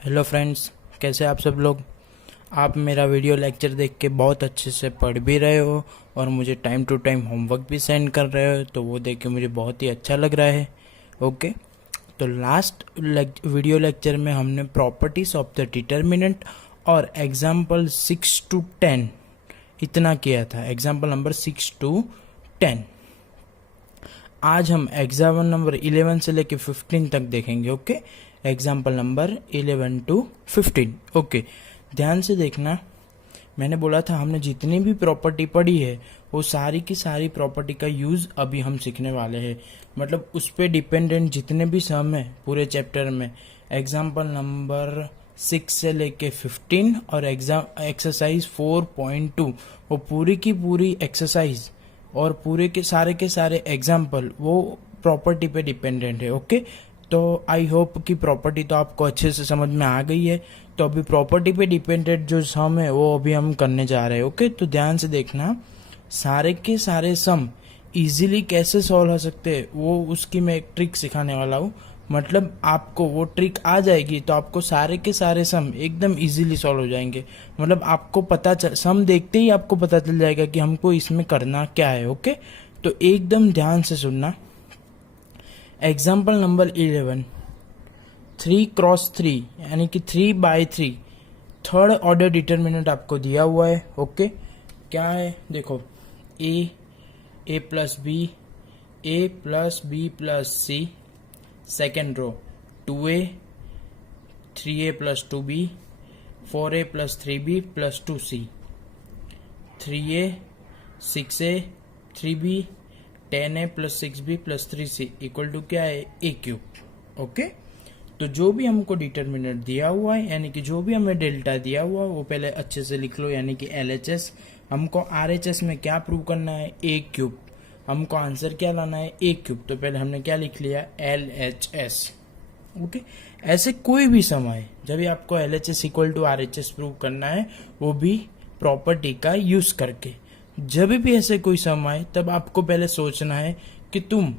Hello friends, कैसे आप सब लोग। आप मेरा वीडियो लेक्चर देख के बहुत अच्छे से पढ़ भी रहे हो और मुझे टाइम टू टाइम होमवर्क भी सेंड कर रहे हो, तो वो देख के मुझे बहुत ही अच्छा लग रहा है। ओके, तो लास्ट वीडियो लेक्चर में हमने प्रॉपर्टीज ऑफ द डिटर्मिनेंट और एग्जाम्पल 6 to 10 इतना किया था। Example number 6 to 10। आज हम एग्जाम्पल नंबर 11 से लेके 15 तक देखेंगे। Okay, example number 11 to 15। Okay, ध्यान से देखना। मैंने बोला था हमने जितनी भी प्रॉपर्टी पढ़ी है वो सारी की सारी प्रॉपर्टी का यूज अभी हम सीखने वाले हैं। मतलब उस पर डिपेंडेंट जितने भी सम है पूरे चैप्टर में, एग्जाम्पल नंबर 6 से लेके 15 और एक्सरसाइज 4.2, वो पूरी की पूरी एक्सरसाइज और पूरे के सारे एग्जाम्पल वो प्रॉपर्टी पे डिपेंडेंट है। ओके, तो आई होप कि प्रॉपर्टी तो आपको अच्छे से समझ में आ गई है। तो अभी प्रॉपर्टी पे डिपेंडेंट जो सम है वो अभी हम करने जा रहे हैं। ओके, तो ध्यान से देखना। सारे के सारे सम इजीली कैसे सॉल्व हो सकते हैं वो उसकी मैं एक ट्रिक सिखाने वाला हूँ। मतलब आपको वो ट्रिक आ जाएगी तो आपको सारे के सारे सम एकदम इजीली सॉल्व हो जाएंगे। मतलब आपको सम देखते ही आपको पता चल जाएगा कि हमको इसमें करना क्या है। ओके, तो एकदम ध्यान से सुनना। एग्जाम्पल नंबर 11, 3x3 यानी कि 3/3 थर्ड ऑर्डर डिटर्मिनेंट आपको दिया हुआ है। ओके, क्या है देखो, a plus B, a plus B plus C, second row 2a, 3a plus 2b, 4a plus 3b plus 2c, 3a, 6a, 3b, 10a plus 6b plus 3c equal to क्या है, a cube. Okay, तो जो भी हमको determinant दिया हुआ है यानी कि जो भी हमें डेल्टा दिया हुआ है वो पहले अच्छे से लिख लो, यानी कि LHS। हमको RHS में क्या प्रूव करना है, a क्यूब। हमको आंसर क्या लाना है, a क्यूब। तो पहले हमने क्या लिख लिया, LHS। ओके, ऐसे कोई भी समय जब भी आपको LHS equal to RHS prove करना है वो भी प्रॉपर्टी का यूज करके, जब भी ऐसे कोई समय तब आपको पहले सोचना है कि तुम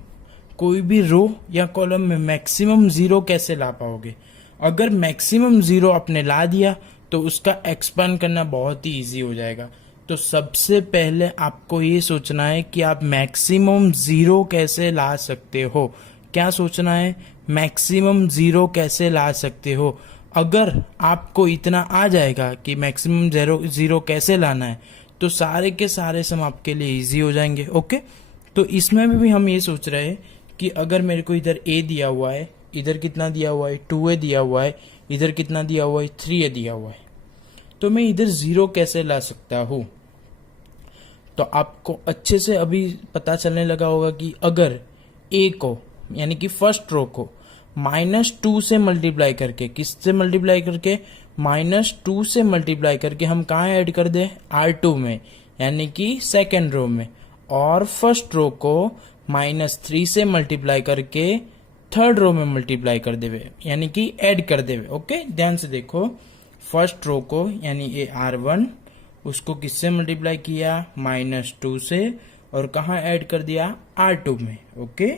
कोई भी रो या कॉलम में मैक्सिमम जीरो कैसे ला पाओगे। अगर मैक्सिमम जीरो आपने ला दिया तो उसका एक्सपांड करना बहुत ही इजी हो जाएगा। तो सबसे पहले आपको ये सोचना है कि आप मैक्सिमम जीरो कैसे ला सकते हो। क्या सोचना है, मैक्सिमम जीरो कैसे ला सकते हो। अगर आपको इतना आ जाएगा कि मैक्सिमम जीरो कैसे लाना है तो सारे के सारे सम आपके लिए इजी हो जाएंगे। ओके, तो इसमें भी हम ये सोच रहे हैं कि अगर मेरे को इधर a दिया हुआ है, इधर कितना दिया हुआ है, 2a दिया हुआ है, इधर कितना दिया हुआ है, 3a दिया हुआ है, तो मैं इधर जीरो कैसे ला सकता हूँ। तो आपको अच्छे से अभी पता चलने लगा होगा कि अगर a को यानी कि फर्स्ट रो को -2 से मल्टीप्लाई करके, किससे मल्टीप्लाई करके, -2 से मल्टीप्लाई करके हम कहाँ ऐड कर दे, R2 में यानी कि सेकेंड रो में, और फर्स्ट रो को -3 से मल्टीप्लाई करके थर्ड रो में मल्टीप्लाई कर देवे यानी कि ऐड कर देवे। ओके, ध्यान से देखो। फर्स्ट रो को यानी ये R1 उसको किससे मल्टीप्लाई किया, -2 से, और कहाँ ऐड कर दिया, R2 में। ओके,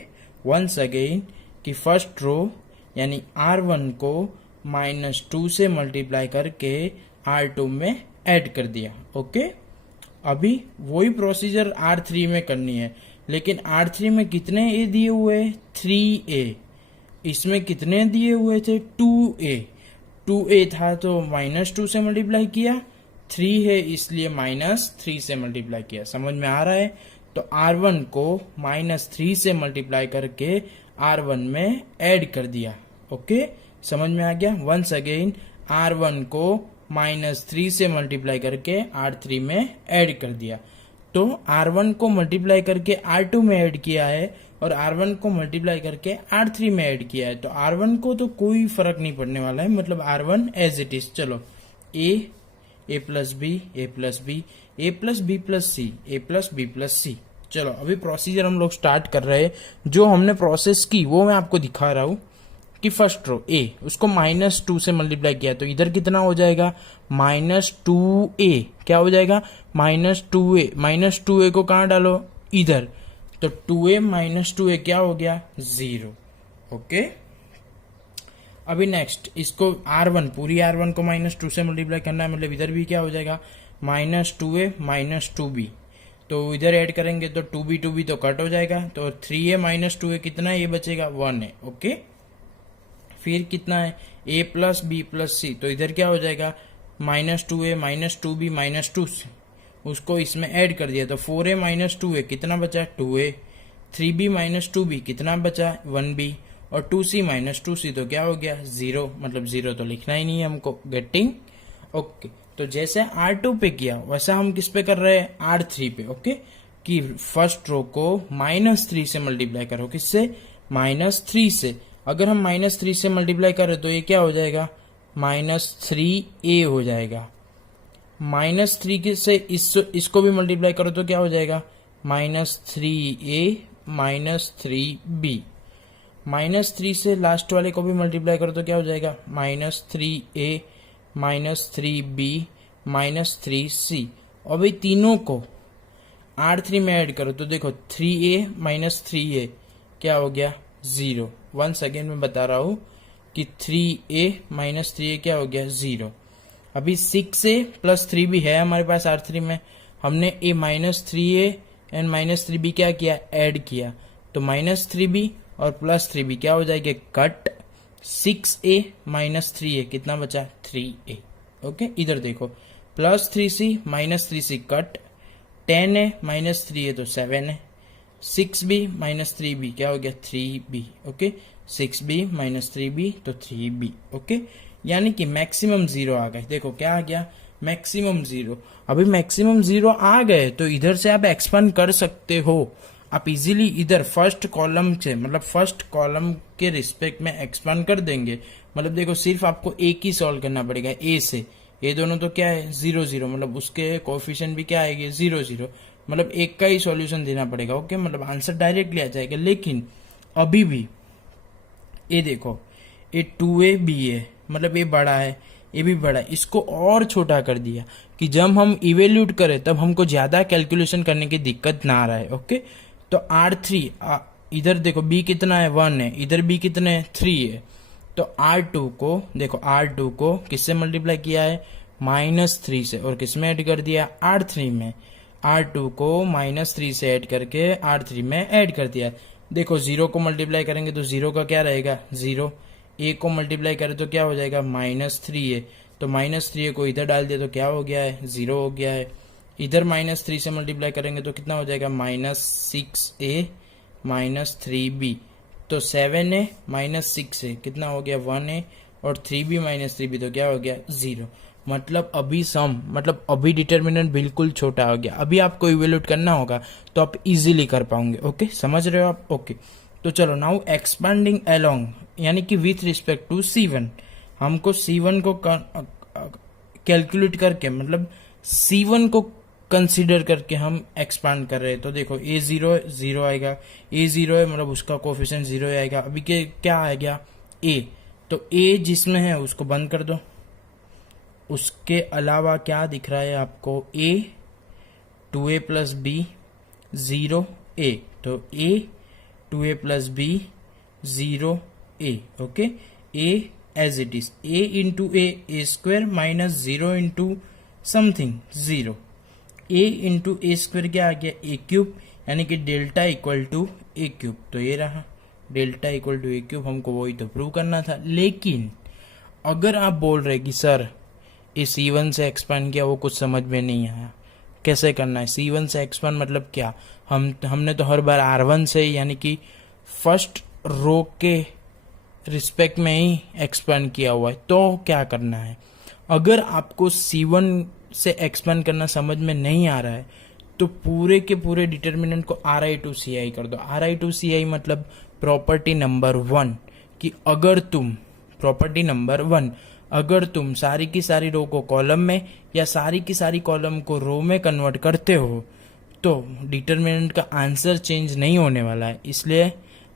वंस अगेन कि फर्स्ट रो यानी R1 को -2 से मल्टीप्लाई करके R2 में ऐड कर दिया। ओके, अभी वही प्रोसीजर R3 में करनी है, लेकिन R3 में कितने a दिए हुए, 3a। इसमें कितने दिए हुए थे, 2a। 2a था तो -2 से मल्टीप्लाई किया, 3 है इसलिए -3 से मल्टीप्लाई किया। समझ में आ रहा है। तो R1 को -3 से मल्टीप्लाई करके R1 में ऐड कर दिया। ओके, समझ में आ गया। वंस अगेन R1 को -3 से मल्टीप्लाई करके R3 में ऐड कर दिया। तो R1 को मल्टीप्लाई करके R2 में ऐड किया है और R1 को मल्टीप्लाई करके R3 में ऐड किया है। तो R1 को तो कोई फर्क नहीं पड़ने वाला है, मतलब R1 एज इट इज। चलो, a plus B, a plus B, a plus B plus C, a plus B plus C. चलो, अभी प्रोसीजर हम लोग स्टार्ट कर रहे हैं। जो हमने प्रोसेस की वो मैं आपको दिखा रहा हूँ कि फर्स्ट रो a उसको -2 से मल्टीप्लाई किया तो इधर कितना हो जाएगा, -2a। क्या हो जाएगा, -2a। -2a को कहाँ डालो, इधर। तो 2a -2a क्या हो गया, 0। ओके, अभी नेक्स्ट इसको R1 पूरी R1 को -2 से मल्टीप्लाई करना है, मतलब इधर भी क्या हो जाएगा -2a -2b। तो इधर ऐड करेंगे तो 2b तो कट हो जाएगा, तो 3a -2a कितना है, ये बचेगा 1 है। ओके, फिर कितना है a प्लस बी प्लस सी, तो इधर क्या हो जाएगा -2a -2b -2c, उसको इसमें ऐड कर दिया तो 4a -2a कितना बचा 2a, 3b -2b कितना बचा 1b, और 2c -2c तो क्या हो गया 0, मतलब 0 तो लिखना ही नहीं है हमको। गेटिंग? ओके, तो जैसे R2 पे किया वैसा हम किस पे कर रहे हैं R3 पे। ओके, कि फर्स्ट रो को -3 से मल्टीप्लाई करो, किससे -3 से। अगर हम -3 से मल्टीप्लाई करें तो ये क्या हो जाएगा -3a हो जाएगा। -3 से इसको भी मल्टीप्लाई करो तो क्या हो जाएगा -3a -3b। -3 से लास्ट वाले को भी मल्टीप्लाई करो तो क्या हो जाएगा -3a -3b -3c। और भाई तीनों को R3 में ऐड करो तो देखो 3a -3a क्या हो गया 0। वंस अगेन मैं बता रहा हूं कि 3a -3a क्या हो गया 0। अभी 6a प्लस 3b है हमारे पास R3 में, हमने a -3a एंड -3b क्या किया ऐड किया, तो -3b और प्लस 3b क्या हो जाएगा कट, 6a -3a कितना बचा 3a। ओके, इधर देखो plus 3c -3c cut, 10a -3a तो 7 है, 6b -3b क्या हो गया 3b। ओके, 6b -3b तो 3b। ओके, यानी कि मैक्सिमम 0 आ गए। देखो क्या आ गया मैक्सिमम 0। अभी मैक्सिमम 0 आ गए तो इधर से आप एक्सपांड कर सकते हो। आप इजीली इधर फर्स्ट कॉलम से, मतलब फर्स्ट कॉलम के रिस्पेक्ट में एक्सपांड कर देंगे। मतलब देखो सिर्फ आपको एक ही सॉल्व करना पड़ेगा ए से, ये दोनों तो क्या है 0 0, मतलब उसके कोएफिशिएंट भी क्या आएंगे 0 0, मतलब एक का ही सॉल्यूशन देना पड़ेगा। ओके, मतलब आंसर डायरेक्टली आ जाएगा। लेकिन अभी भी ये देखो ये 2a b है, मतलब ये बड़ा है ये भी बड़ा है, इसको और छोटा कर दिया कि जब हम इवेल्यूट करें तब हमको ज्यादा कैलकुलेशन करने की दिक्कत ना आ रहा है। ओके, तो R3 इधर देखो b कितना है 1 है, इधर b कितने है 3 है, तो R2 को देखो R2 को किससे मल्टीप्लाई किया है -3 से, और किसमें ऐड कर दिया R3 में। R2 को -3 से ऐड करके R3 में ऐड कर दिया। देखो 0 को मल्टीप्लाई करेंगे तो 0 का क्या रहेगा 0, a को मल्टीप्लाई करें तो क्या हो जाएगा -3a, तो -3a को इधर डाल दिया तो क्या हो गया है 0 हो गया है। इधर -3 से मल्टीप्लाई करेंगे तो कितना हो जाएगा -6a -3b, तो 7a -6a कितना हो गया 1a, और 3b -3b तो क्या हो गया 0। मतलब अभी डिटर्मिनेंट बिल्कुल छोटा हो गया। अभी आपको इवेल्यूट करना होगा तो आप इजीली कर पाओगे। ओके, समझ रहे हो आप? ओके, तो चलो नाउ एक्सपांडिंग अलोंग, यानी कि विथ रिस्पेक्ट टू C1, हमको C1 को कैलकुलेट करके, मतलब C1 को कंसीडर करके हम एक्सपांड कर रहे हैं। तो देखो a 0 आएगा, a 0 है मतलब उसका कोफिशिएंट 0 आएगा। अभी के क्या आएगा a, तो a जिसमें है उसको बंद कर दो। उसके अलावा क्या दिख रहा है आपको a 2a plus b 0a, तो a 2a plus b 0a। Okay, a as it is a into a square minus 0 into something 0, a into a square क्या आ गया a क्यूब, यानी कि delta equal to a cube. तो ये रहा delta equal to a cube, हमको वही तो प्रूव करना था। लेकिन अगर आप बोल रहे कि सर ये C1 से एक्सपांड किया वो कुछ समझ में नहीं आया, कैसे करना है C1 से एक्सपांड, मतलब क्या, हमने तो हर बार R1 से यानी कि फर्स्ट रो के रिस्पेक्ट में ही एक्सपांड किया हुआ है। तो क्या करना है, अगर आपको C1 से एक्सपांड करना समझ में नहीं आ रहा है तो पूरे के पूरे डिटर्मिनेंट को RI टू CI कर दो। RI टू CI मतलब प्रॉपर्टी नंबर 1, कि अगर तुम प्रॉपर्टी नंबर 1 अगर तुम सारी की सारी रो को कॉलम में या सारी की सारी कॉलम को रो में कन्वर्ट करते हो तो डिटर्मिनेंट का आंसर चेंज नहीं होने वाला है, इसलिए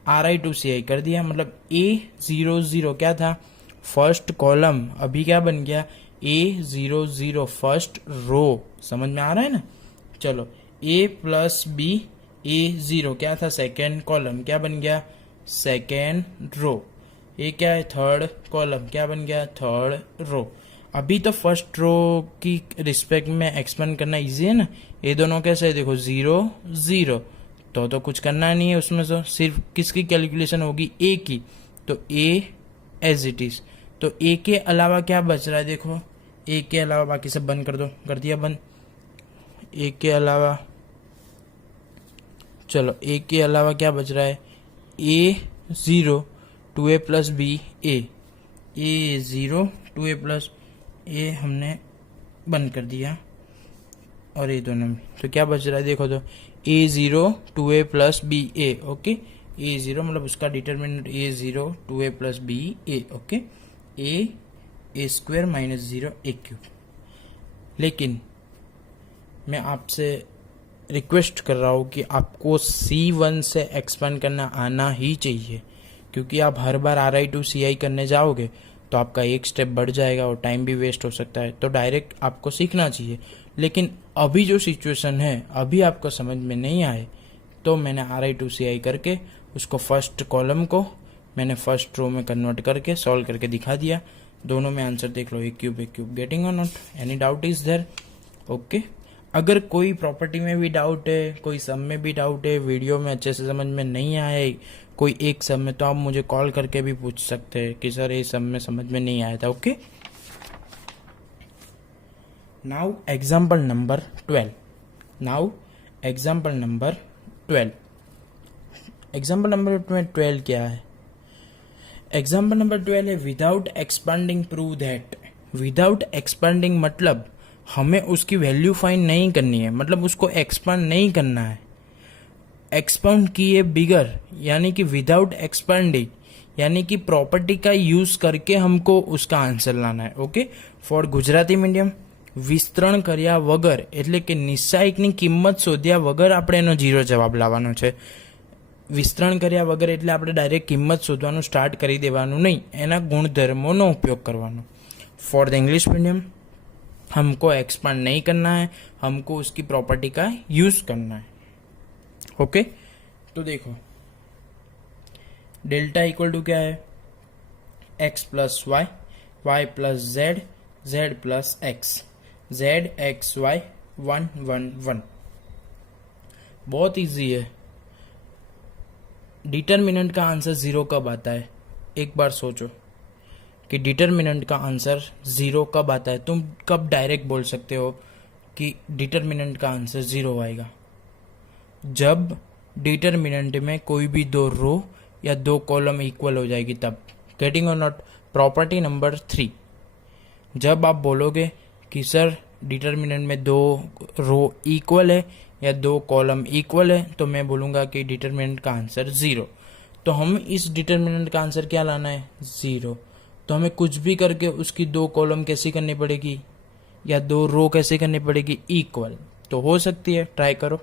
RI टू CI कर दिया। मतलब A 0 0 क्या था फर्स्ट कॉलम, अभी क्या बन गया A 0 0 फर्स्ट रो। समझ में आ रहा है ना? चलो A प्लस B A 0 क्या था सेकेंड कॉलम, क्या बन गया सेकेंड रो। ये क्या है, थर्ड कॉलम, क्या बन गया, थर्ड रो। अभी तो फर्स्ट रो की रिस्पेक्ट में एक्सपेंड करना इजी है ना, ये दोनों कैसे है, देखो 0 0, तो कुछ करना नहीं है उसमें, तो सिर्फ किसकी कैलकुलेशन होगी, ए की, तो ए एज इट इज। तो ए के अलावा क्या बच रहा है, देखो ए के अलावा बाकी सब बंद कर दो, कर दिया बंद। ए के अलावा, चलो ए के अलावा क्या बच रहा है, ए 0 2a प्लस बी ए 0 2a प्लस ए हमने बंद कर दिया, और ये दोनों में तो क्या बच रहा है, देखो तो a0 2a plus B A, okay, a0 मतलब उसका determinant a0 2a plus B A, okay, a square minus 0 a cube. लेकिन मैं आपसे रिक्वेस्ट कर रहा हूँ कि आपको C1 से एक्सपेंड करना आना ही चाहिए, क्योंकि आप हर बार RI to CI करने जाओगे तो आपका एक स्टेप बढ़ जाएगा और टाइम भी वेस्ट हो सकता है। तो डायरेक्ट आपको सीखना चाहिए। लेकिन अभी जो सिचुएशन है, अभी आपको समझ में नहीं आए, तो मैंने RI to CI करके उसको फर्स्ट कॉलम को मैंने फर्स्ट रो में कन्वर्ट करके सॉल्व करके दिखा दिया। दोनों में आंसर देख लो, ए क्यूब, गेटिंग और not, any doubt is there, okay. अगर कोई प्रॉपर्टी में भी डाउट है, कोई सम में भी डाउट है, वीडियो में अच्छे से समझ में नहीं आए कोई एक सम में, तो आप मुझे कॉल करके भी पूछ सकते हैं कि सर ये सम में समझ में नहीं आया था, okay. Now example number 12। Example number 12 क्या है, एग्जाम्पल नंबर 12 है without expanding prove that. Without expanding मतलब हमें उसकी वैल्यू फाइंड नहीं करनी है, मतलब उसको एक्सपांड नहीं करना है। एक्सपांड किए बिगर, यानी कि विदाउट एक्सपांडिंग, यानी कि प्रॉपर्टी का यूज करके हमको उसका आंसर लाना है, ओके। फॉर गुजराती मीडियम, વિસ્તરણ કર્યા વગર એટલે કે નિશ્ચાયકની કિંમત શોધ્યા વગર આપણે એનો 0 જવાબ લાવવાનો છે। વિસ્તરણ કર્યા વગર એટલે આપણે ડાયરેક્ટ કિંમત શોધવાનું સ્ટાર્ટ કરી દેવાનું નહીં, એના ગુણધર્મોનો ઉપયોગ કરવાનો। ફોર ધ इंग्लिश मीडियम हमको एक्सपांड नहीं करना है, हमको उसकी प्रॉपर्टी का यूज करना है, ओके। तो देखो डेल्टा इक्वल टू क्या है, x plus y plus z plus x, z x y 1 1 1। बहुत इजी है। डिटर्मिनेंट का आंसर 0 कब आता है, एक बार सोचो कि डिटर्मिनेंट का आंसर 0 कब आता है। तुम कब डायरेक्ट बोल सकते हो कि डिटर्मिनेंट का आंसर 0 आएगा, जब डिटर्मिनेंट में कोई भी 2 रो या 2 कॉलम इक्वल हो जाएगी तब। गेटिंग और नॉट। प्रॉपर्टी नंबर 3, जब आप बोलोगे कि सर डिटर्मिनेंट में 2 रो इक्वल है या 2 कॉलम इक्वल है, तो मैं बोलूँगा कि डिटर्मिनेंट का आंसर 0। तो हम इस डिटर्मिनेंट का आंसर क्या लाना है, 0। तो हमें कुछ भी करके उसकी 2 कॉलम कैसी करनी पड़ेगी या 2 रो कैसे करनी पड़ेगी, इक्वल। तो हो सकती है, ट्राई करो।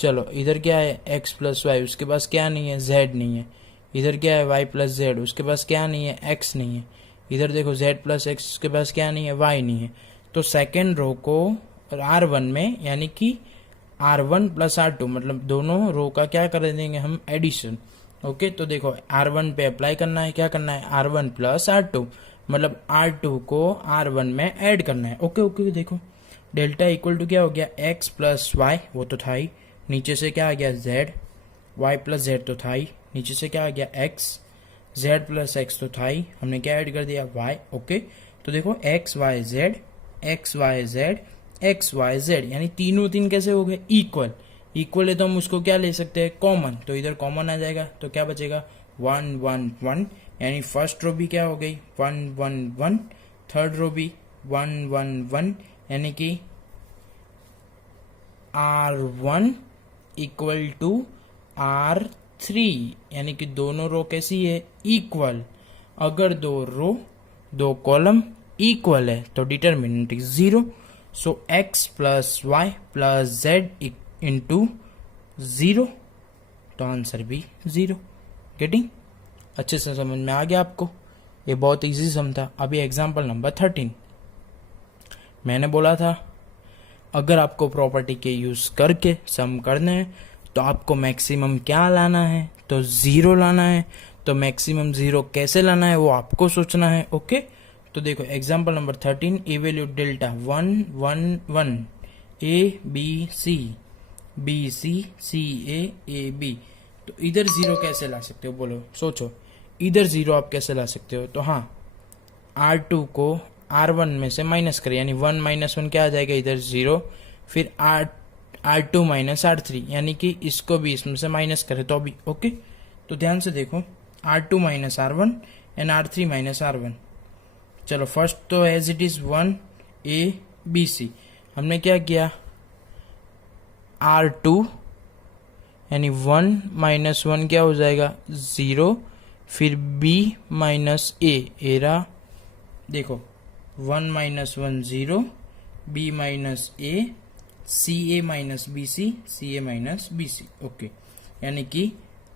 चलो इधर क्या है, x प्लस वाई, उसके पास क्या नहीं है, z नहीं है। इधर क्या है, y प्लस जेड, उसके पास क्या नहीं है, x नहीं है। इधर देखो z प्लस एक्स, उसके पास क्या नहीं है, y नहीं है। तो सेकेंड रो को R1 में, यानी कि R1 प्लस R2, मतलब दोनों रो का क्या कर देंगे हम, एडिशन, ओके। तो देखो R1 पे अप्लाई करना है, क्या करना है, R1 प्लस R2, मतलब R2 को R1 में ऐड करना है, ओके। देखो डेल्टा इक्वल टू क्या हो गया, x प्लस वाई, वो तो था ही, नीचे से क्या आ गया, z, y प्लस जेड तो था ही, नीचे से क्या आ गया, x, z प्लस एक्स तो था ही, हमने क्या ऐड कर दिया, y, ओके। तो देखो x y z, यानी तीन कैसे हो गए, इक्वल है, तो हम उसको क्या ले सकते हैं, कॉमन। तो इधर कॉमन आ जाएगा, तो क्या बचेगा, 1 1 1, यानी फर्स्ट रो भी क्या हो गई, 1 1 1, थर्ड रो भी 1 1 1, यानी कि R1 इक्वल टू R3, यानी कि दोनों रो कैसी है, इक्वल। अगर 2 रो 2 कॉलम इक्वल है तो determinant is 0। So x plus y plus z into 0, तो आंसर भी 0। गेटिंग, अच्छे से समझ में आ गया आपको, ये बहुत इजी सम था। अभी एग्जाम्पल नंबर 13, मैंने बोला था अगर आपको प्रॉपर्टी के यूज करके सम करना है तो आपको मैक्सिमम क्या लाना है, तो 0 लाना है। तो मैक्सिमम 0 कैसे लाना है वो आपको सोचना है। ओके, तो देखो example number 13, evaluate delta 1 1 1 A B C B C C A B. तो इधर 0 कैसे ला सकते हो, बोलो सोचो, इधर 0 आप कैसे ला सकते हो। तो हाँ, R2 को R1 में से माइनस करें, यानी 1 माइनस 1 क्या आ जाएगा इधर 0, फिर R2 माइनस R3, यानी कि इसको भी इसमें से माइनस करें तो भी। ओके, तो ध्यान से देखो, R2 minus R1 and R3 minus R1। चलो फर्स्ट तो as it is 1 A B C, हमने क्या किया, R2 यानी 1 माइनस 1 क्या हो जाएगा 0, फिर B माइनस A, एरा देखो 1 minus 1 0, B minus A, C A minus B C A minus B C. Okay, यानी कि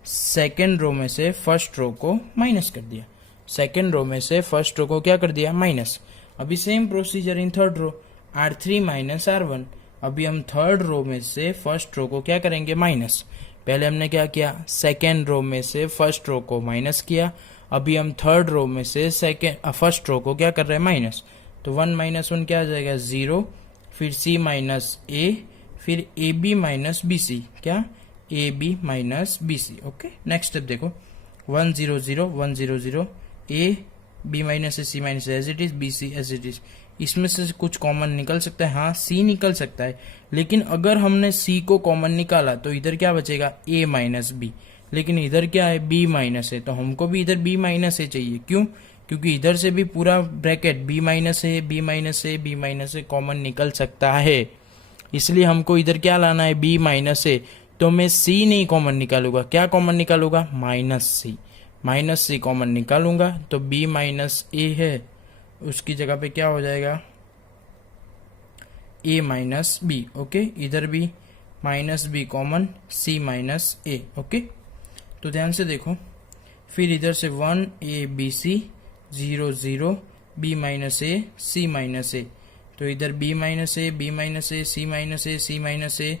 सेकेंड रो में से फर्स्ट रो को माइनस कर दिया, सेकेंड रो में से फर्स्ट रो को क्या कर दिया, माइनस। अभी same procedure in third row, R3 minus R1। अभी हम थर्ड रो में से फर्स्ट रो को क्या करेंगे, माइनस। पहले हमने क्या किया, सेकेंड रो में से फर्स्ट रो को माइनस किया, अभी हम थर्ड रो में से फर्स्ट रो को क्या कर रहे हैं, माइनस। तो 1 माइनस 1 क्या आ जाएगा 0, फिर C माइनस A, फिर A B minus B C, क्या A B minus B C. Okay, next step देखो 1 0 0 1 0 0, A B minus C minus as it is, B C as it is. इसमें से कुछ कॉमन निकल सकता है, हाँ C निकल सकता है, लेकिन अगर हमने C को कॉमन निकाला तो इधर क्या बचेगा, A माइनस बी, लेकिन इधर क्या है, B माइनस है, तो हमको भी इधर B माइनस ए चाहिए। क्यों, क्योंकि इधर से भी पूरा ब्रैकेट B माइनस है, B माइनस है, B माइनस है कॉमन निकल सकता है, इसलिए हमको इधर क्या लाना है, B माइनस है। तो मैं C नहीं कॉमन निकालूंगा, क्या कॉमन निकालूंगा, माइनस C कॉमन निकालूंगा, तो B माइनस ए है, उसकी जगह पे क्या हो जाएगा, A माइनस बी। ओके, इधर भी minus B common, C minus A. Okay, तो ध्यान से देखो, फिर इधर से 1 A B C 0 0 B minus A C minus ए, तो इधर B माइनस ए B माइनस ए C माइनस ए C माइनस ए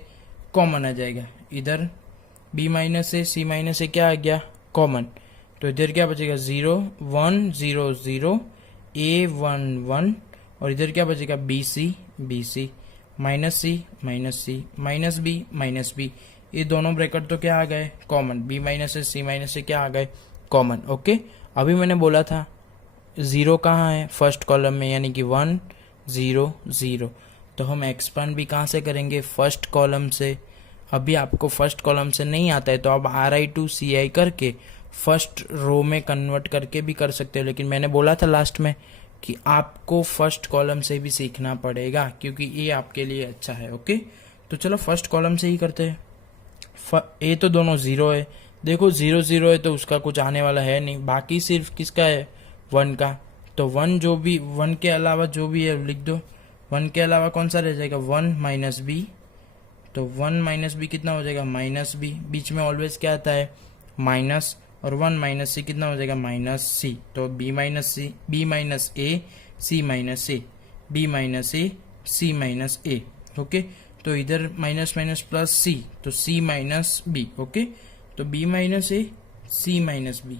कॉमन आ जाएगा, इधर B माइनस ए C माइनस ए क्या आ गया, कॉमन। तो इधर क्या बचेगा 0 1 0 0 A 1 1, और इधर क्या बचेगा B C minus C minus B, ये दोनों ब्रैकेट तो क्या आ गए, कॉमन। B माइनस से C माइनस से क्या आ गए, कॉमन। ओके, अभी मैंने बोला था 0 कहाँ है, फर्स्ट कॉलम में, यानी कि 1 0 0, तो हम एक्सपांड भी कहाँ से करेंगे, फर्स्ट कॉलम से। अभी आपको फर्स्ट कॉलम से नहीं आता है तो आप RI to CI करके फर्स्ट रो में कन्वर्ट करके भी कर सकते हो, लेकिन मैंने बोला था लास्ट में कि आपको फर्स्ट कॉलम से भी सीखना पड़ेगा, क्योंकि ये आपके लिए अच्छा है। ओके, तो चलो फर्स्ट कॉलम से ही करते हैं। ए तो दोनों 0 है, देखो 0 0 है तो उसका कुछ आने वाला है नहीं, बाकी सिर्फ किसका है, 1 का। तो 1 जो भी 1 के अलावा जो भी है लिख दो, 1 के अलावा कौन सा रह जाएगा, 1 माइनस बी, तो 1 माइनस बी कितना हो जाएगा, माइनस बी, बीच में ऑलवेज क्या आता है, माइनस, और 1 माइनस सी कितना हो जाएगा, माइनस सी। तो B minus A C minus A, B minus A C minus A. Okay, तो इधर माइनस माइनस प्लस सी, तो सी माइनस बी। ओके, तो बी माइनस ए सी माइनस बी,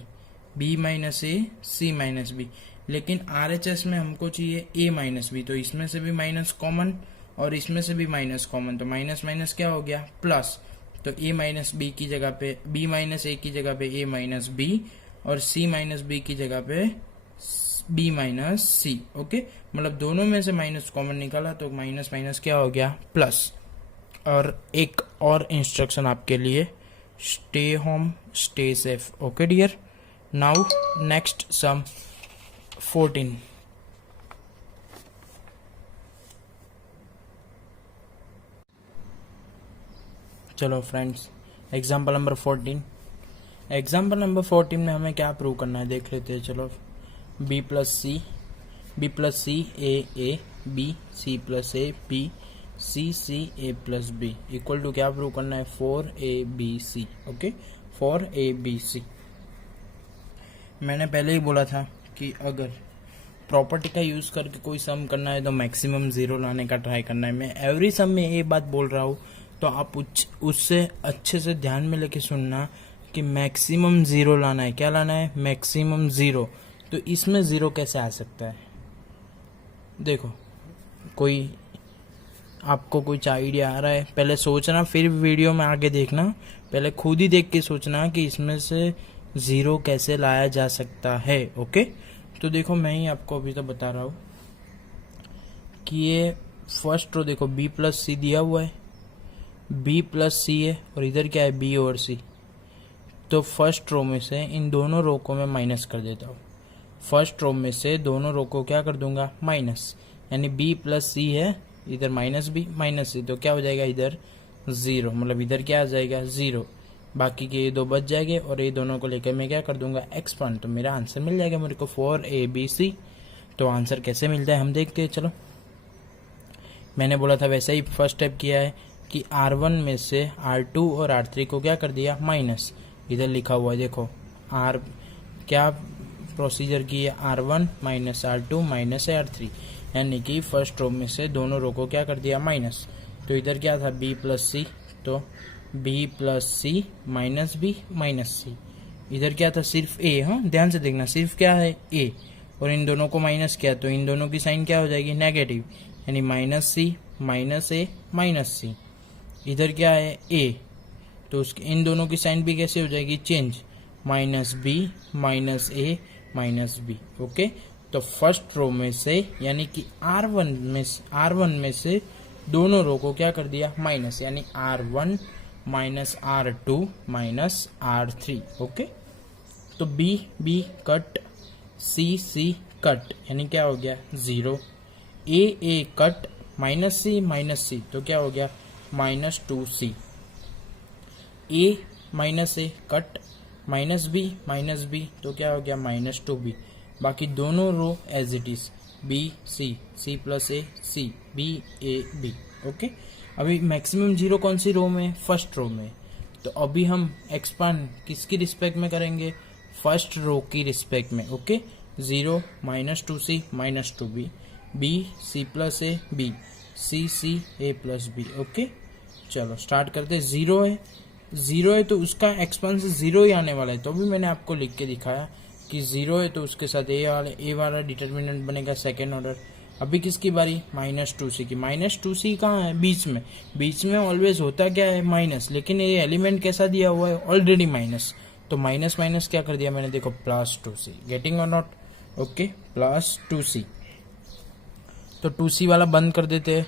बी माइनस ए सी माइनस बी, लेकिन RHS में हमको चाहिए ए माइनस बी, तो इसमें से भी माइनस कॉमन और इसमें से भी माइनस कॉमन, तो माइनस माइनस क्या हो गया, प्लस। तो ए माइनस बी की जगह पे, बी माइनस ए की जगह पे ए माइनस बी, और सी माइनस बी की जगह पे बी माइनस सी। ओके, मतलब दोनों में से माइनस कॉमन निकाला तो माइनस माइनस क्या हो गया, प्लस। और एक और इंस्ट्रक्शन आपके लिए, stay home stay safe. Okay dear, now next sum 14। चलो friends, example number 14। Example number 14 में हमें क्या प्रूव करना है देख लेते हैं। चलो, B plus C A B C plus A B C A plus B equal to क्या प्रूव करना है, 4ABC। Okay, 4ABC। मैंने पहले ही बोला था कि अगर प्रॉपर्टी का यूज करके कोई सम करना है तो मैक्सिमम 0 लाने का ट्राई करना है। मैं एवरी सम में ये बात बोल रहा हूँ, तो आप उससे अच्छे से ध्यान में लेके सुनना कि मैक्सिमम ज़ीरो लाना है। क्या लाना है? Maximum zero. तो इसमें ज़ीरो कैसे आ सकता है? देखो, कोई आपको कुछ आइडिया आ रहा है? पहले सोचना, फिर वीडियो में आगे देखना। पहले खुद ही देख के सोचना कि इसमें से ज़ीरो कैसे लाया जा सकता है। ओके, तो देखो मैं ही आपको अभी तो बता रहा हूँ कि ये फर्स्ट रो देखो, बी प्लस सी दिया हुआ है, बी प्लस सी है, और इधर क्या है? बी और सी। तो फर्स्ट रो में से इन दोनों रो को मैं माइनस कर देता हूँ। फर्स्ट रो में से दोनों रो को क्या कर दूंगा? माइनस, यानी बी प्लस सी है, इधर माइनस बी माइनस सी, तो क्या हो जाएगा? इधर ज़ीरो, मतलब इधर क्या आ जाएगा? ज़ीरो। बाकी के ये दो बच जाएंगे और ये दोनों को लेकर मैं क्या कर दूंगा? एक्सपांड। तो मेरा आंसर मिल जाएगा मेरे को 4ABC। तो आंसर कैसे मिलता है हम देखते हैं। चलो, मैंने बोला था वैसे ही फर्स्ट स्टेप किया है कि R1 में से R2 और R3 को क्या कर दिया? माइनस। इधर लिखा हुआ है देखो, R क्या प्रोसीजर की है? R1 minus R2 minus R3, यानी कि फर्स्ट रो में से दोनों रो को क्या कर दिया? माइनस। तो इधर क्या था? B प्लस सी, तो B प्लस सी माइनस बी माइनस सी। इधर क्या था? सिर्फ A। हाँ, ध्यान से देखना, सिर्फ क्या है? A। और इन दोनों को माइनस किया तो इन दोनों की साइन क्या हो जाएगी? नेगेटिव, यानी माइनस सी माइनस ए माइनस सी। इधर क्या है? A, तो उसके इन दोनों की साइन भी कैसे हो जाएगी? चेंज, माइनस बी माइनस ए माइनस बी। ओके, तो फर्स्ट रो में से यानी कि R1 में से दोनों रो को क्या कर दिया? माइनस, यानी R1 minus R2 minus R3। Okay, तो बी कट, सी कट, यानी क्या हो गया? Zero. A cut, minus C, तो क्या हो गया? -2C। A minus A cut, minus B, तो क्या हो गया? -2B। बाकी दोनों row as it is, C plus A C, B. Okay, अभी मैक्सिमम जीरो कौन सी रो में? फर्स्ट रो में। तो अभी हम एक्सपांड किसकी रिस्पेक्ट में करेंगे? फर्स्ट रो की रिस्पेक्ट में। Okay, 0 -2C -2B, B C plus A B, C A plus B. Okay, चलो स्टार्ट करते हैं। ज़ीरो है तो उसका एक्सपांस ज़ीरो ही आने वाला है। तो अभी मैंने आपको लिख के दिखाया कि ज़ीरो है तो उसके साथ ए वाला डिटर्मिनेंट बनेगा सेकेंड ऑर्डर। अभी किसकी बारी? -2C की। -2C कहाँ है? बीच में ऑलवेज होता क्या है? माइनस, लेकिन ये एलिमेंट कैसा दिया हुआ है? Already minus. तो माइनस माइनस क्या कर दिया मैंने? देखो, +2C। गेटिंग और नॉट? Okay, +2C। तो 2C वाला बंद कर देते हैं।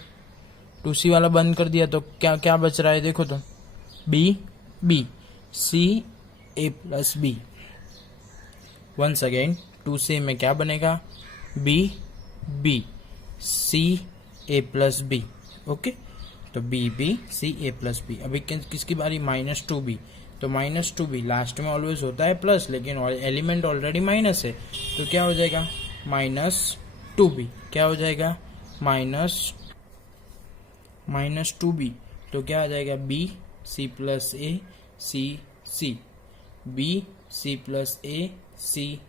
2C वाला बंद कर दिया तो क्या क्या बच रहा है? देखो तो, B C A plus B. Once again 2C में क्या बनेगा? B C A plus B. Okay, तो B C A plus B. अभी किसकी बारी? -2B। तो -2B लास्ट में ऑलवेज होता है प्लस, लेकिन एलिमेंट ऑलरेडी माइनस है, तो क्या हो जाएगा? -2B। क्या हो जाएगा? -2B। तो क्या आ जाएगा? B C plus A C, B C plus A C,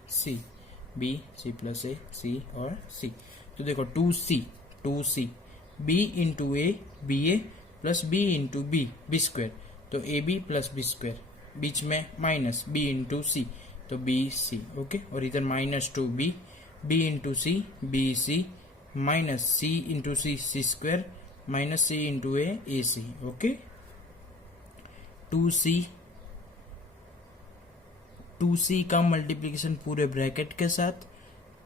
B C plus A C और सी। तो देखो, 2C B into A plus B into B square, तो A B plus B square, बीच में माइनस बी इंटू सी, तो B C. Okay, और इधर -2B, B into सी minus सी into सी square minus सी into ए सी। Okay, 2C का multiplication पूरे bracket के साथ,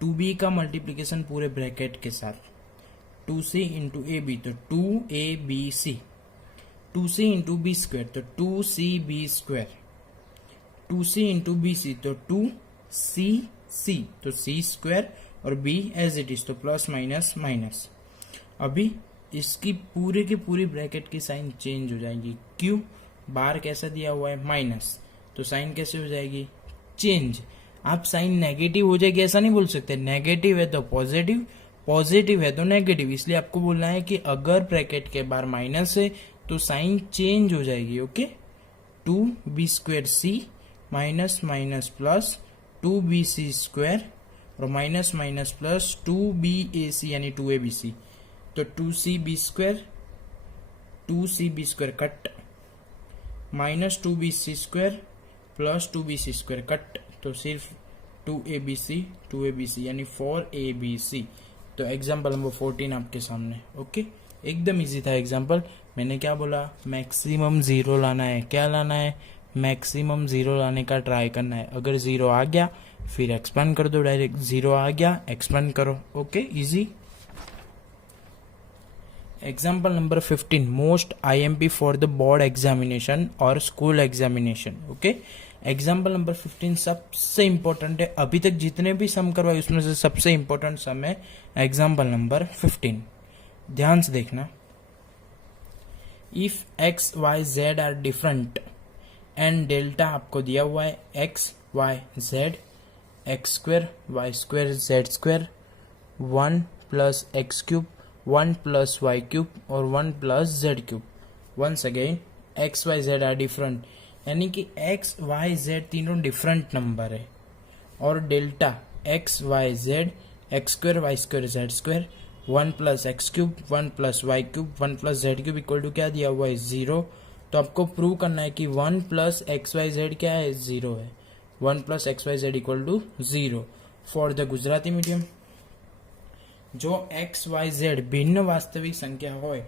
2B का मल्टीप्लिकेशन पूरे ब्रैकेट के साथ, 2C इंटू ए बी, तो 2ABC, 2C into B square, तो 2CB square, 2C into B C, तो 2CC, तो C स्क्वायर, और B एज इट इज, तो प्लस माइनस माइनस। अभी इसकी पूरे की पूरी ब्रैकेट की साइन चेंज हो जाएगी। क्यों? बार कैसा दिया हुआ है? माइनस, तो साइन कैसे हो जाएगी? चेंज। आप साइन नेगेटिव हो जाएगी ऐसा नहीं बोल सकते। नेगेटिव है तो पॉजिटिव, पॉजिटिव है तो नेगेटिव। इसलिए आपको बोलना है कि अगर ब्रैकेट के बाहर माइनस है तो साइन चेंज हो जाएगी। Okay, 2B square C minus minus plus 2BC square और माइनस माइनस प्लस 2BAC यानी 2ABC, तो 2CB square cut minus 2BC square plus 2bc² cut, तो सिर्फ 2abc यानी 4abc। तो एग्जाम्पल नंबर 14 आपके सामने। ओके, एकदम इजी था एग्जाम्पल। मैंने क्या बोला, मैक्सिमम 0 लाना है। क्या लाना है, मैक्सिमम 0 लाने का ट्राई करना है। अगर 0 आ गया फिर एक्सपेंड कर दो डायरेक्ट, 0 आ गया एक्सपेंड करो। Okay, easy. Example number 15, most IMP for the board examination और school examination. Okay, example number 15 सबसे इंपॉर्टेंट है। अभी तक जितने भी सम करवाए उसमें से सबसे इंपॉर्टेंट सम है एग्जाम्पल नंबर 15। ध्यान से देखना। If x y z are different and delta आपको दिया हुआ है x y z x² y² z², 1 plus x³ 1 plus y³ और 1 plus z³। Once again x y z are different, यानी कि x y z तीनों डिफरेंट नंबर है और delta x y z x² y² z², 1 plus x³ 1 plus y³ 1 plus z³ equal to क्या दिया हुआ है, 0। तो आपको प्रूव करना है कि 1 प्लस एक्स वाई जेड क्या है, 0 है। 1 plus x y z equal to 0 for the Gujarati medium. जो एक्स वाई जेड भिन्न वास्तविक संख्या હોય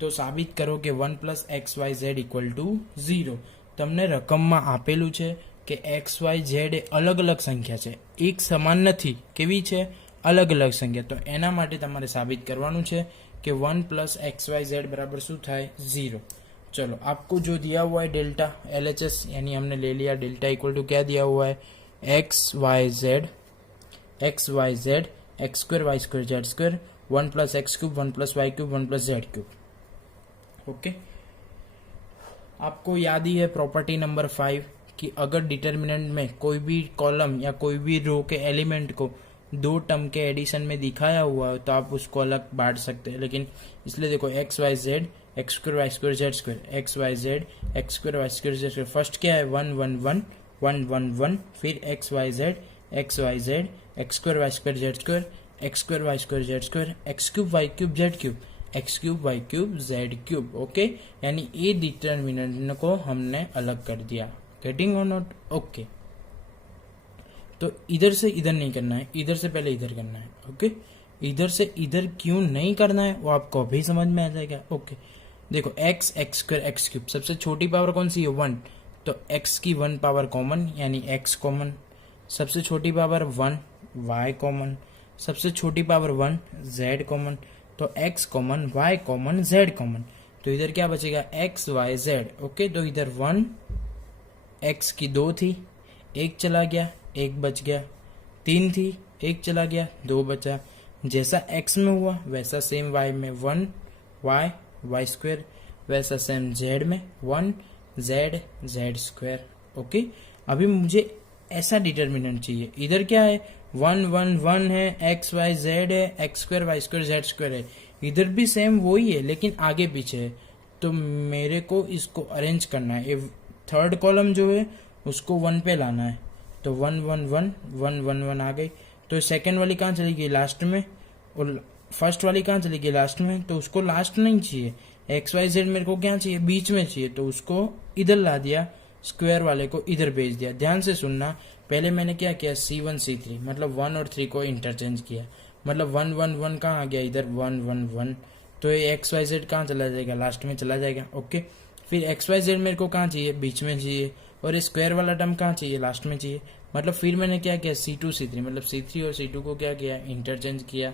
તો સાબિત કરો કે 1 plus x y z equal to 0। તમને રકમમાં આપેલું છે કે એક્સ વાય ઝેડ એ અલગ અલગ સંખ્યા છે, એક સમાન નથી। કેવી છે, અલગ અલગ સંખ્યા। તો એના માટે તમારે સાબિત કરવાનું છે કે 1 પ્લસ એક્સ વાય ઝેડ બરાબર શું થાય, 0। चलो, आपको जो दिया हुआ है डेल्टा LHS, यानी हमने ले लिया डेल्टा इक्वल टू क्या दिया हुआ है, x y z x² y² z², 1 plus x³ 1 plus y³ 1 plus z³। Okay, आपको याद ही है प्रॉपर्टी नंबर 5 कि अगर डिटर्मिनेंट में कोई भी कॉलम या कोई भी रो के एलिमेंट को दो टर्म के एडिशन में दिखाया हुआ है तो आप उसको अलग बांट सकते हैं। लेकिन इसलिए देखो x y z x² y² z², x y z x² y² z², first क्या है 1 1 1 1 1 1, फिर x y z x² y² z², x² y² z², x³ y³ z³, x³ y³ z³। Okay, यानी ये डिटर्मिनेंट को हमने अलग कर दिया। गेटिंग और नॉट? ओके, तो इधर से इधर नहीं करना है, इधर से पहले इधर करना है। ओके, इधर से इधर क्यों नहीं करना है वो आपको अभी समझ में आ जाएगा। ओके, देखो x x² x³, सबसे छोटी पावर कौन सी है, 1, तो x की 1 पावर कॉमन यानी x कॉमन, सबसे छोटी पावर 1 y कॉमन, सबसे छोटी पावर 1 z कॉमन, तो x common y common z common, तो इधर क्या बचेगा x y z। ओके, तो इधर 1 x की 2 थी, 1 चला गया, 1 बच गया, 3 थी, 1 चला गया, 2 बचा। जैसा x में हुआ वैसा सेम y में 1 y y², वैसा सेम z में 1 z z²। ओके, अभी मुझे ऐसा डिटर्मिनेंट चाहिए। इधर क्या है 1 1 1 है, x y z है, x² y² z² है, इधर भी सेम वही है लेकिन आगे पीछे है। तो मेरे को इसको अरेंज करना है, ये थर्ड कॉलम जो है उसको 1 पे लाना है। तो 1 1 1 1 1 1 आ गई, तो सेकेंड वाली कहाँ चली गई, लास्ट में, और फर्स्ट वाली कहाँ चली गई, लास्ट में। तो उसको लास्ट नहीं चाहिए, एक्स वाई जेड मेरे को क्या चाहिए, बीच में चाहिए, तो उसको इधर ला दिया, स्क्वायर वाले को इधर भेज दिया। ध्यान से सुनना, पहले मैंने क्या किया, C1 C3 मतलब 1 और 3 को इंटरचेंज किया, मतलब 1 1 1 कहाँ आ गया, इधर 1 1 1, तो ये एक्स वाई जेड कहाँ चला जाएगा, लास्ट में चला जाएगा। ओके, फिर एक्स वाई जेड मेरे को कहाँ चाहिए, बीच में चाहिए, और ये स्क्वायर वाला टर्म कहाँ चाहिए, लास्ट में चाहिए। मतलब फिर मैंने क्या किया, C2 C3 मतलब C3 और C2 को क्या किया, इंटरचेंज किया,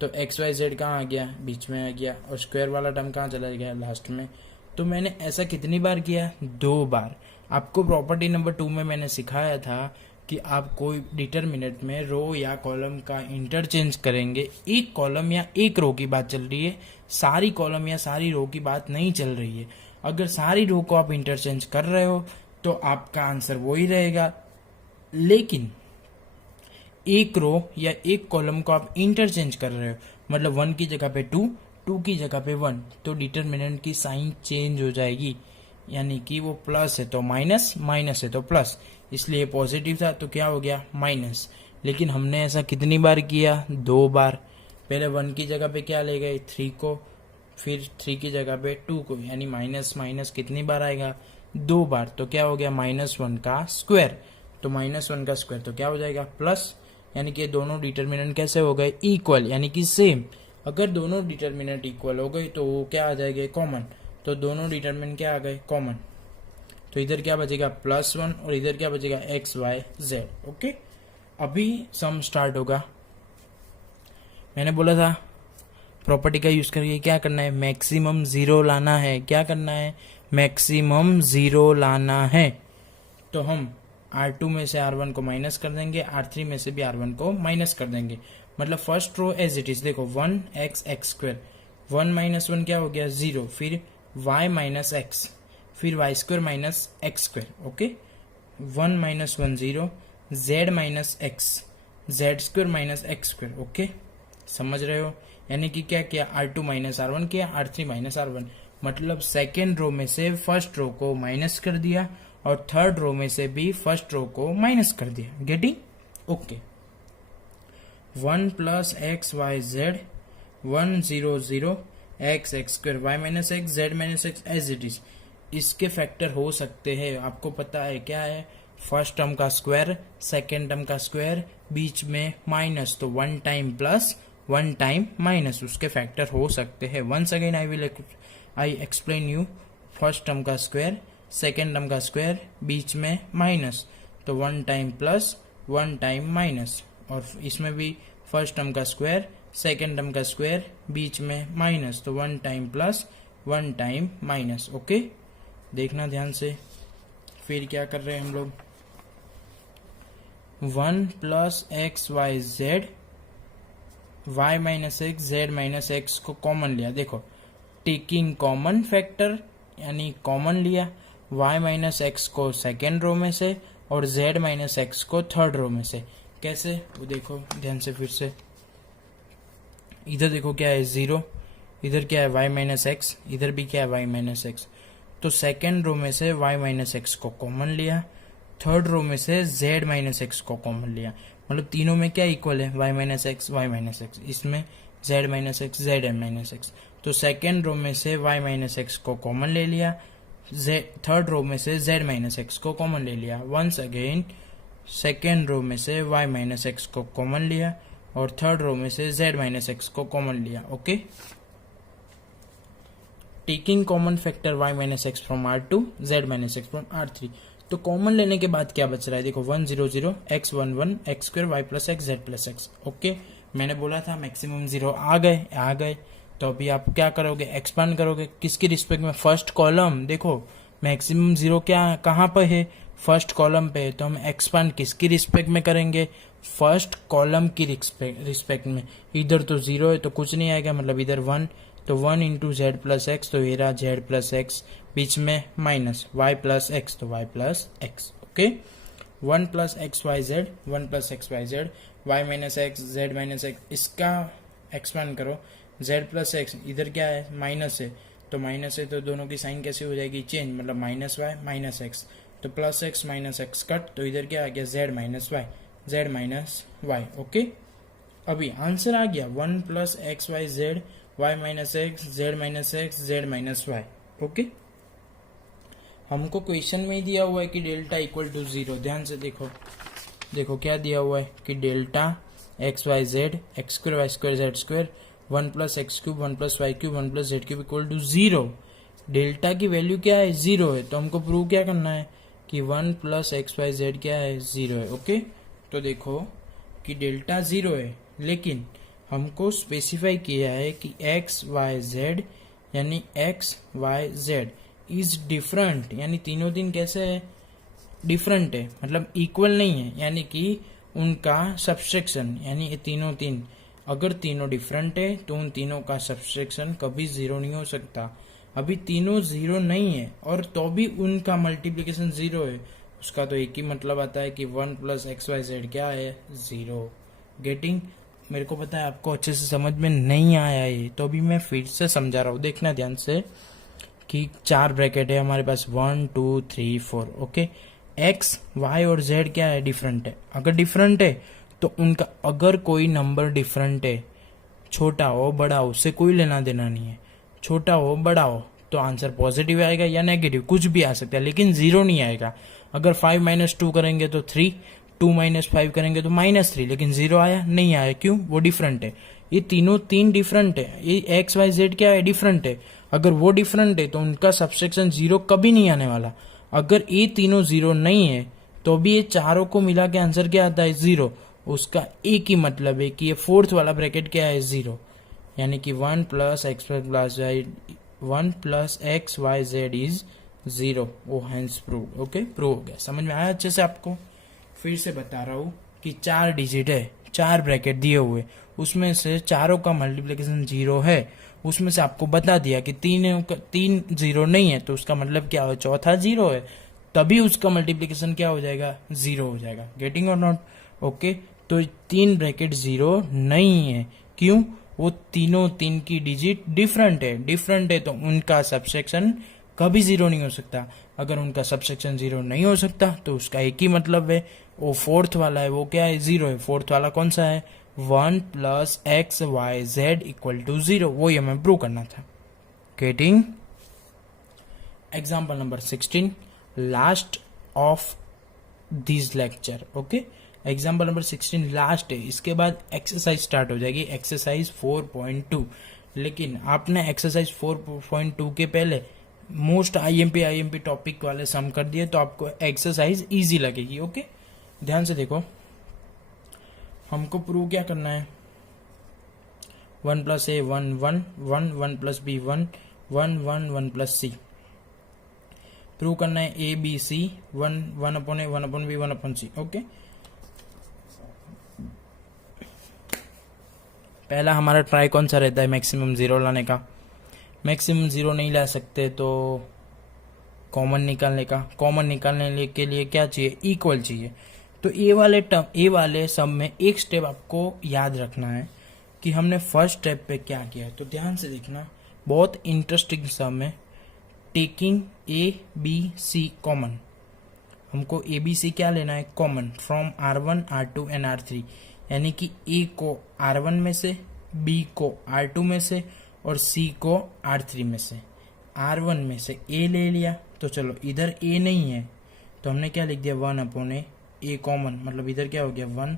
तो एक्स वाई जेड कहाँ आ गया, बीच में आ गया, और स्क्वायर वाला टर्म कहाँ चला गया, लास्ट में। तो मैंने ऐसा कितनी बार किया, 2 बार। आपको प्रॉपर्टी नंबर 2 में मैंने सिखाया था कि आप कोई डिटरमिनेंट में रो या कॉलम का इंटरचेंज करेंगे। एक कॉलम या एक रो की बात चल रही है, सारी कॉलम या सारी रो की बात नहीं चल रही है। अगर सारी रो को आप इंटरचेंज कर रहे हो तो आपका आंसर वही रहेगा, लेकिन एक रो या एक कॉलम को आप इंटरचेंज कर रहे हो, मतलब 1 की जगह पे 2, 2 की जगह पे 1, तो डिटरमिनेंट की साइन चेंज हो जाएगी, यानी कि वो प्लस है तो माइनस, माइनस है तो प्लस, इसलिए पॉजिटिव था तो क्या हो गया, माइनस। लेकिन हमने ऐसा कितनी बार किया, 2 बार। पहले 1 की जगह पे क्या ले गए, 3 को, फिर 3 की जगह पे 2 को, यानी माइनस माइनस कितनी बार आएगा, 2 बार, तो क्या हो गया -1 का स्क्वायर, तो -1 का स्क्वायर तो क्या हो जाएगा प्लस, यानी कि दोनों डिटर्मिनेंट कैसे हो गए इक्वल, यानी कि सेम। अगर दोनों डिटर्मिनेंट इक्वल हो गई तो वो क्या आ जाएगा कॉमन, तो दोनों डिटर्मिनेंट क्या आ गए कॉमन, तो इधर क्या बचेगा +1 और इधर क्या बचेगा XYZ। ओके, अभी सम स्टार्ट होगा। मैंने बोला था प्रॉपर्टी का यूज करके क्या करना है, मैक्सिमम 0 लाना है। क्या करना है, मैक्सिमम 0 लाना है। तो हम R2 में से R1 को माइनस कर देंगे, R3 में से भी R1 को माइनस कर देंगे। मतलब first row as it is, देखो 1x(x²), 1 - 1 क्या हो गया 0, फिर y - x, फिर y² - x²। Okay, 1 - 1 0, z - x, z² - x²। Okay, समझ रहे हो, यानी कि क्या किया, R2 - R1 किया, R3 - R1, मतलब सेकेंड रो में से फर्स्ट रो को माइनस कर दिया और थर्ड रो में से भी फर्स्ट रो को माइनस कर दिया। Getting? Okay, 1 + XYZ 1 0 0 x(x²), y - x, z - x as it is. इसके फैक्टर हो सकते हैं, आपको पता है क्या है, फर्स्ट टर्म का स्क्वायर, सेकेंड टर्म का स्क्वायर, बीच में माइनस, तो 1 टाइम प्लस 1 टाइम माइनस, उसके फैक्टर हो सकते हैं। Once again I explain you, first term का स्क्वायर, सेकेंड टर्म का स्क्वायर, बीच में माइनस, तो 1 टाइम प्लस 1 टाइम माइनस, और इसमें भी फर्स्ट टर्म का स्क्वायर, सेकेंड टर्म का स्क्वायर, बीच में माइनस, तो 1 time plus 1 time minus. Okay, देखना ध्यान से। फिर क्या कर रहे हैं हम लोग, 1 + XYZ y - x, z - x को कॉमन लिया। देखो, टेकिंग कॉमन फैक्टर यानी कॉमन लिया, y - x को सेकेंड रो में से और z - x को थर्ड रो में से। कैसे, वो देखो ध्यान से फिर से। इधर देखो क्या है 0, इधर क्या है y - x, इधर भी क्या है y - x, तो सेकेंड रो में से y - x को कॉमन लिया, थर्ड रो में से z - x को कॉमन लिया, मतलब तीनों में क्या इक्वल है, y - x y - x, इसमें z - x z - x, तो सेकेंड रो में से y - x को कॉमन ले लिया, थर्ड रो में से z - x को कॉमन ले लिया। वंस अगेन सेकेंड रो में से y - x को कॉमन लिया और थर्ड रो में से z - x को कॉमन लिया। Okay, taking common factor y - x from R2, z - x from R3। तो कॉमन लेने के बाद क्या बच रहा है, देखो 1 0 0 x 1 1 x², y + x z + x। Okay, मैंने बोला था मैक्सिमम 0 आ गए। तो अभी आप क्या करोगे, एक्सपांड करोगे किसकी रिस्पेक्ट में, फर्स्ट कॉलम। देखो मैक्सिमम 0 क्या कहाँ पे है, फर्स्ट कॉलम पे है, तो हम एक्सपांड किसकी रिस्पेक्ट में करेंगे, फर्स्ट कॉलम की रिस्पेक्ट में। इधर तो 0 है तो कुछ नहीं आएगा, मतलब इधर 1, तो 1 × z + x, तो ये रहा z + x, बीच में माइनस y + x, तो y + x। Okay, 1 + XYZ 1 + XYZ y - x z - x, इसका एक्सपांड करो, z + x, इधर क्या है माइनस है, तो माइनस है तो दोनों की साइन कैसे हो जाएगी चेंज, मतलब -y - x, तो +x - x कट, तो इधर क्या आ गया z - y। ओके, अभी आंसर आ गया 1 + XYZ y - x z - x z - y। Okay, हमको क्वेश्चन में ही दिया हुआ है कि डेल्टा इक्वल टू 0। ध्यान से देखो क्या दिया हुआ है कि delta XYZ x² y² z² 1 + x³ 1 + y³ 1 + z³ equal to 0। Delta की वैल्यू क्या है 0 है, तो हमको प्रूव क्या करना है कि 1 + XYZ क्या है 0 है। ओके, तो देखो कि डेल्टा 0 है, लेकिन हमको स्पेसिफाई किया है कि XYZ यानी XYZ इज डिफरेंट, यानी तीनों दिन कैसे है, डिफरेंट है, मतलब इक्वल नहीं है, यानी कि उनका सब्सट्रैक्शन, यानी ये तीन अगर तीनों डिफरेंट है तो उन तीनों का सब्सट्रैक्शन कभी 0 नहीं हो सकता। अभी तीनों 0 नहीं है और तो भी उनका मल्टीप्लिकेशन 0 है, उसका तो एक ही मतलब आता है कि 1 + XYZ क्या है 0। गेटिंग? मेरे को पता है आपको अच्छे से समझ में नहीं आया ये, तो अभी मैं फिर से समझा रहा हूँ, देखना ध्यान से कि 4 ब्रैकेट है हमारे पास 1 2 3 4। ओके, x y और z क्या है डिफरेंट है, अगर डिफरेंट है तो उनका अगर कोई नंबर डिफरेंट है, छोटा हो बड़ा हो उससे कोई लेना देना नहीं है, छोटा हो बड़ा हो तो आंसर पॉजिटिव आएगा या नेगेटिव, कुछ भी आ सकता है, लेकिन 0 नहीं आएगा। अगर 5 - 2 करेंगे तो 3, 2 - 5 करेंगे तो -3, लेकिन 0 आया नहीं आया, क्यों? वो डिफरेंट है। ये तीनों तीन डिफरेंट है, ये एक्स वाई जेड क्या है? डिफरेंट है। अगर वो डिफरेंट है तो उनका सबसेक्शन 0 कभी नहीं आने वाला। अगर ये तीनों 0 नहीं है तो भी ये चारों को मिला के आंसर क्या आता है? 0। उसका एक ही मतलब है कि ये फोर्थ वाला ब्रैकेट क्या है? 0। यानी कि 1 + x y z इज 0। वो हैंस प्रूव। ओके, प्रूव हो गया। समझ में आया अच्छे से आपको? फिर से बता रहा हूँ कि 4 डिजिट है, 4 ब्रैकेट दिए हुए, उसमें से चारों का मल्टीप्लिकेशन 0 है। उसमें से आपको बता दिया कि 3 0 नहीं है, तो उसका मतलब क्या हो? चौथा 0 है, तभी उसका मल्टीप्लिकेशन क्या हो जाएगा? 0 हो जाएगा। गेटिंग और नॉट? ओके, तो 3 ब्रैकेट 0 नहीं है, क्यों? वो तीनों तीन की डिजिट डिफरेंट है तो उनका सबसेक्शन कभी 0 नहीं हो सकता। अगर उनका सबसेक्शन 0 नहीं हो सकता तो उसका एक ही मतलब है, वो फोर्थ वाला है, वो क्या है? 0 है। फोर्थ वाला कौन सा है? 1 + x y z = 0। वो ही हमें प्रूव करना था। Getting? Example number 16, last of this lecture. Okay, example number 16 last है, इसके बाद एक्सरसाइज स्टार्ट हो जाएगी, एक्सरसाइज 4.2। लेकिन आपने एक्सरसाइज 4.2 के पहले मोस्ट आईएमपी टॉपिक वाले सम कर दिए, तो आपको एक्सरसाइज इजी लगेगी। ओके, ध्यान से देखो, हमको प्रूव क्या करना है? 1 + a 1 1 1 1 + b 1 1 1 1 + c प्रूव करना है। a b c 1 1/a 1/b 1/c। Okay, पहला हमारा ट्राई कौन सा रहता है? मैक्सिमम 0 लाने का। मैक्सिमम 0 नहीं ला सकते तो कॉमन निकालने का। कॉमन निकालने के लिए क्या चाहिए? इक्वल चाहिए। तो ए वाले सम में एक स्टेप आपको याद रखना है कि हमने फर्स्ट स्टेप पे क्या किया है। तो ध्यान से देखना, बहुत इंटरेस्टिंग सम है। टेकिंग ABC कॉमन, हमको ABC क्या लेना है? Common from R1 R2 and R3। यानी कि A को R1 में से, B को R2 में से और C को R3 में से। R1 में से A ले लिया, तो चलो इधर A नहीं है तो हमने क्या लिख दिया? 1/a। A कॉमन मतलब इधर क्या हो गया? 1।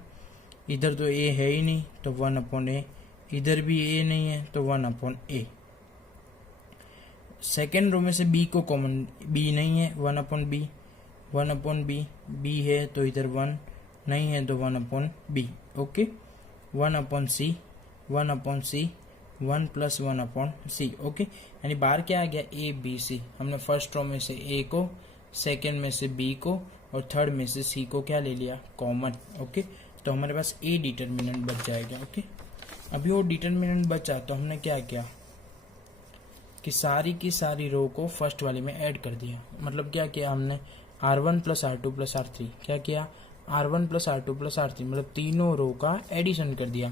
इधर तो A है ही नहीं तो 1/a। इधर भी A नहीं है तो 1/a। सेकेंड रो में से B को कॉमन, B नहीं है, 1/b 1/b। B है तो इधर 1 नहीं है तो 1/b। Okay, 1/c 1/c 1 + 1/c। Okay, यानी बाहर क्या आ गया? ABC। हमने फर्स्ट रो में से A को, सेकेंड में से B को और थर्ड में से C को क्या ले लिया? कॉमन। ओके, तो हमारे पास A डिटर्मिनेंट बच जाएगा। ओके, अभी वो डिटर्मिनेंट बचा तो हमने क्या किया कि सारी की सारी रो को फर्स्ट वाले में ऐड कर दिया। मतलब क्या किया हमने? R1 + R2 + R3। क्या किया? R1 + R2 + R3 मतलब तीनों रो का एडिशन कर दिया।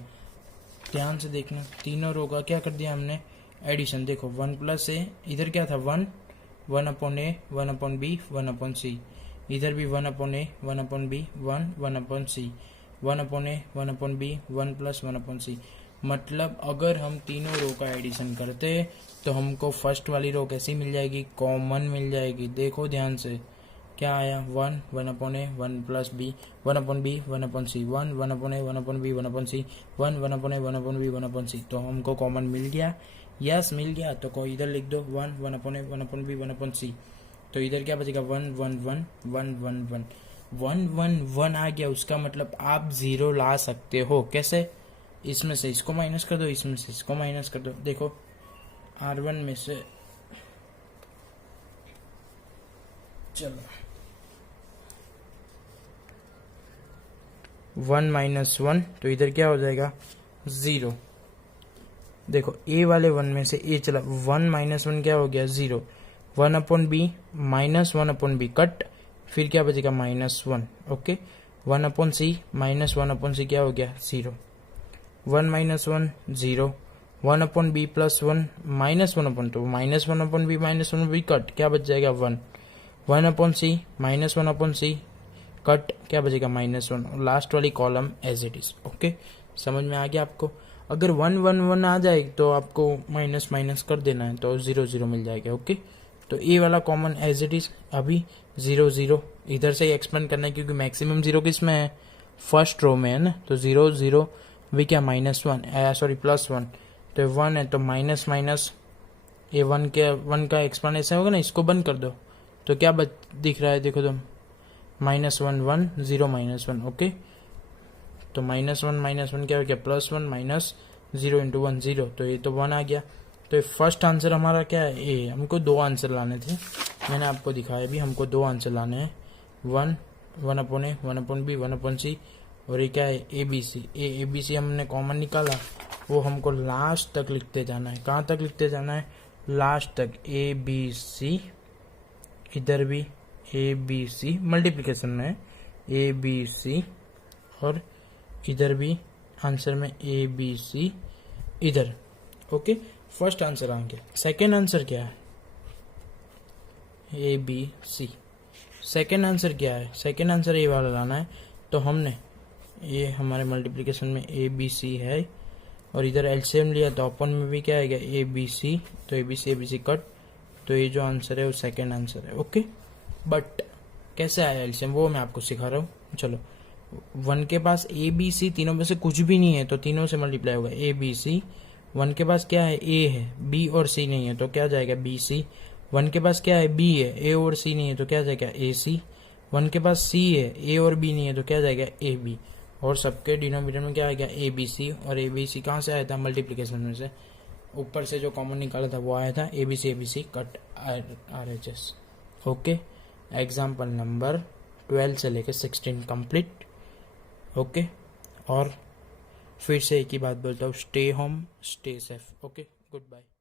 ध्यान से देखना, तीनों रो का क्या कर दिया हमने? एडिशन। देखो 1 + a, इधर क्या था? 1 1/a 1/b 1/c। इधर भी 1/a 1/b 1 1/c 1/a 1/b 1 + 1/c। मतलब अगर हम तीनों रो का एडिशन करते तो हमको फर्स्ट वाली रो कैसी मिल जाएगी? कॉमन मिल जाएगी। देखो ध्यान से, क्या आया? 1 1/a 1 + b 1/b 1/c 1 1/a 1/b 1/c 1 1/a 1/b 1/c। तो हमको कॉमन मिल गया। यस, मिल गया। तो कोई इधर लिख दो 1 1/a 1/b 1/c। तो इधर क्या बचेगा? 1 1 1 1 1 1 1 1 1 आ गया। उसका मतलब आप 0 ला सकते हो। कैसे? इसमें से इसको माइनस कर दो, इसमें से इसको माइनस कर दो। देखो R1 में से, चलो 1 - 1 तो इधर क्या हो जाएगा? 0। देखो A वाले 1 में से A चला, 1 - 1 क्या हो गया? 0। 1/b - 1/b कट, फिर क्या बचेगा? -1। ओके, 1/c - 1/c क्या हो गया? 0। 1 - 1 0। 1/b + 1 -1/2 -1/b -1/b कट, क्या बच जाएगा? 1। 1/c - 1/c कट, क्या बचेगा? -1। और लास्ट वाली column as it is. Okay, समझ में आ गया आपको? अगर 1 1 1 आ जाए तो आपको माइनस माइनस कर देना है, तो 0 0 मिल जाएगा। ओके, तो ए वाला कॉमन एज इट इज, अभी 0 0 इधर से ही एक्सपेंड करना है क्योंकि मैक्सिमम 0 किस में है, फर्स्ट रो में है ना। तो 0 0 भी क्या -1, सॉरी +1, तो 1 है तो माइनस माइनस ये 1 का एक्सप्लेनेशन होगा ना, इसको बंद कर दो तो क्या दिख रहा है, देखो तुम -1 1 0 -1। ओके, तो -1 क्या हो गया, +1 -0 × 1 0, तो ये तो 1 आ गया। तो फर्स्ट आंसर हमारा क्या है, ए। हमको 2 आंसर लाने थे, मैंने आपको दिखाया भी, हमको 2 आंसर लाने हैं, 1 1/a 1/b 1/c, और ये क्या है, ए बी सी हमने कॉमन निकाला, वो हमको लास्ट तक लिखते जाना है। कहाँ तक लिखते जाना है, लास्ट तक, ए बी सी, इधर भी ए बी सी मल्टीप्लिकेशन में है, ए बी सी, और इधर भी आंसर में ए बी सी इधर। ओके, फर्स्ट आंसर आ गया। सेकेंड आंसर क्या है, A B C. Second answer क्या है, सेकेंड आंसर ए वाला लाना है। तो हमने ये हमारे मल्टीप्लिकेशन में ए बी सी है, और इधर एलसीएम लिया तो अपन में भी क्या आएगा, ए बी सी, तो ए बी सी कट, तो ये जो आंसर है वो सेकेंड आंसर है। ओके, बट कैसे आया एलसीएम वो मैं आपको सिखा रहा हूँ। चलो, 1 के पास ए बी सी तीनों में से कुछ भी नहीं है तो तीनों से मल्टीप्लाई होगा, ए बी सी। 1 के पास क्या है, ए है, बी और सी नहीं है तो क्या जाएगा, बी सी। 1 के पास क्या है, बी है, ए और सी नहीं है तो क्या जाएगा, ए सी। 1 के पास सी है, ए और बी नहीं है तो क्या जाएगा, ए बी। और सबके डिनोमिनेटर में क्या आएगा, ए बी सी। और ए बी सी कहाँ से आया था, मल्टीप्लिकेशन में से, ऊपर से जो कॉमन निकाला था वो आया था, A B C cut R H S. Okay, example number 12 से लेकर 16 कंप्लीट। ओके, और फिर से एक ही बात बोलता हूँ, stay home stay safe. Okay, good bye.